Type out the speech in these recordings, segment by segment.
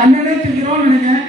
அண்ணனே தூக்கிறோம் நினைக்கிறேன்.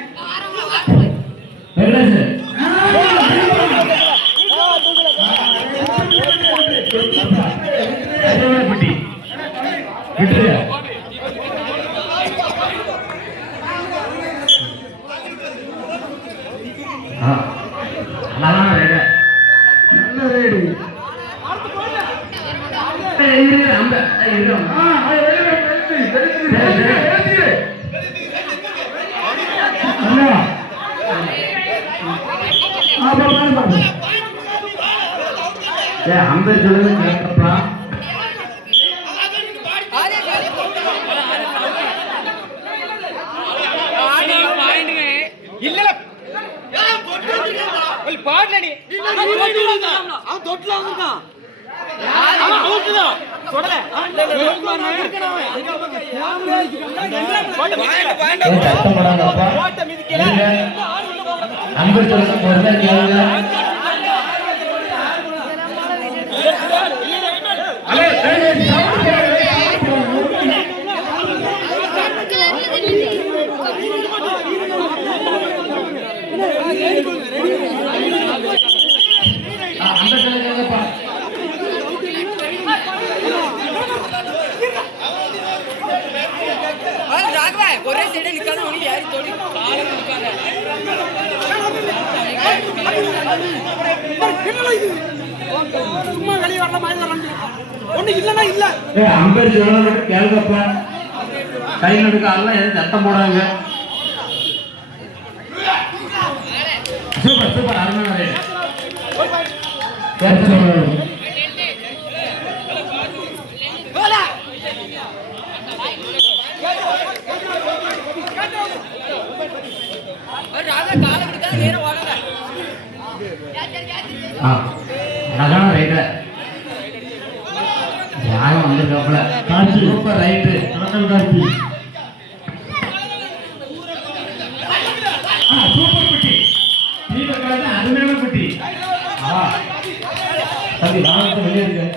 அந்த சொல்லுங்க கேட்கப்பா. ஒரே சைடு நிக்காத உனக்கு யாரு தோடி காலம் நிக்காத சும்மா வெளிய வரல மாதிரி வரணும் ஒண்ணு இல்லனா இல்ல ஏய் அம்பர் சொல்றது கேளுங்கப்பா கை நடுக்க அல்ல ஏன் சத்தம் போடாங்க சூப்பர் சூப்பர் அருமையா ரே போடா ராஜா கால விடுதா நேரா ஓடுங்க அழகான ரைடர் யாரும் வந்திருக்காப்ல காட்சி சூப்பர் ரைட்டு கடல் காட்சி சூப்பர் குட்டி தீபக்கால அருமையான குட்டி தம்பி ராமத்து வெளியே இருக்கு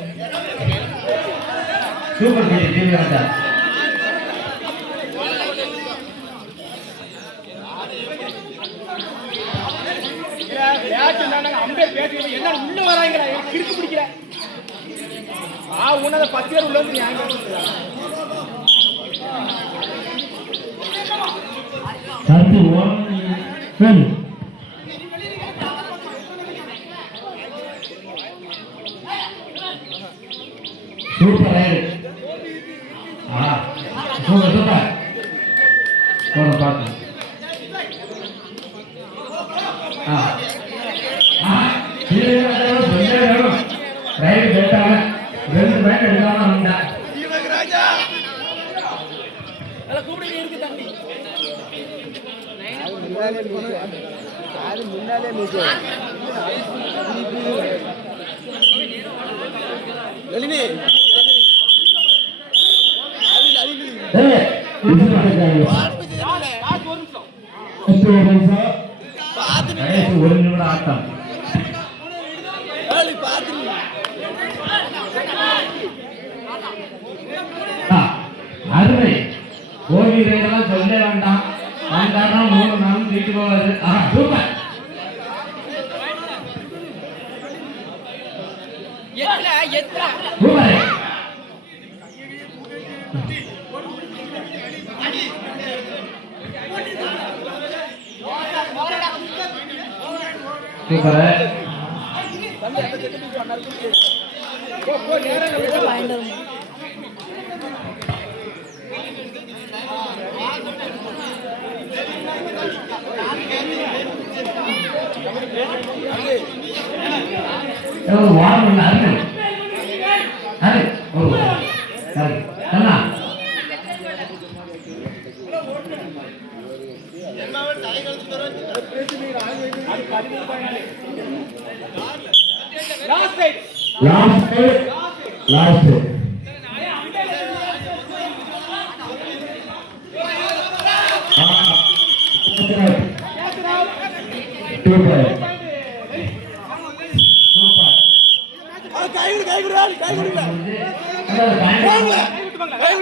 சூப்பர் குட்டி தீபக்கால என்ன உள்ள வராங்க கிறுக்கு பிடிக்கிற உன்னத 10 பேர் உள்ள வந்து சூப்பர் சூப்பர் சூப்பர் பார்த்து ரைட் பெட்டான 2 பேட் எடுக்காம வந்தா ராஜா அல கூப்பிடுங்க இருக்கு தம்பி முன்னாலே மீது எலினி ஏய் இது பாருங்க பாத்து ஒரு நிமிஷம் பாத்து ஒரு நிமிடம் ஆட்டம் ஏய் பாத்து அருமை கோவி ரைடெல்லாம் சொல்ல வேண்டாம் வந்தாருன்னா 3 நாளும் தீட்டு போவாரு சூப்பர் சூப்பர் லாஸ்ட் கை கொடு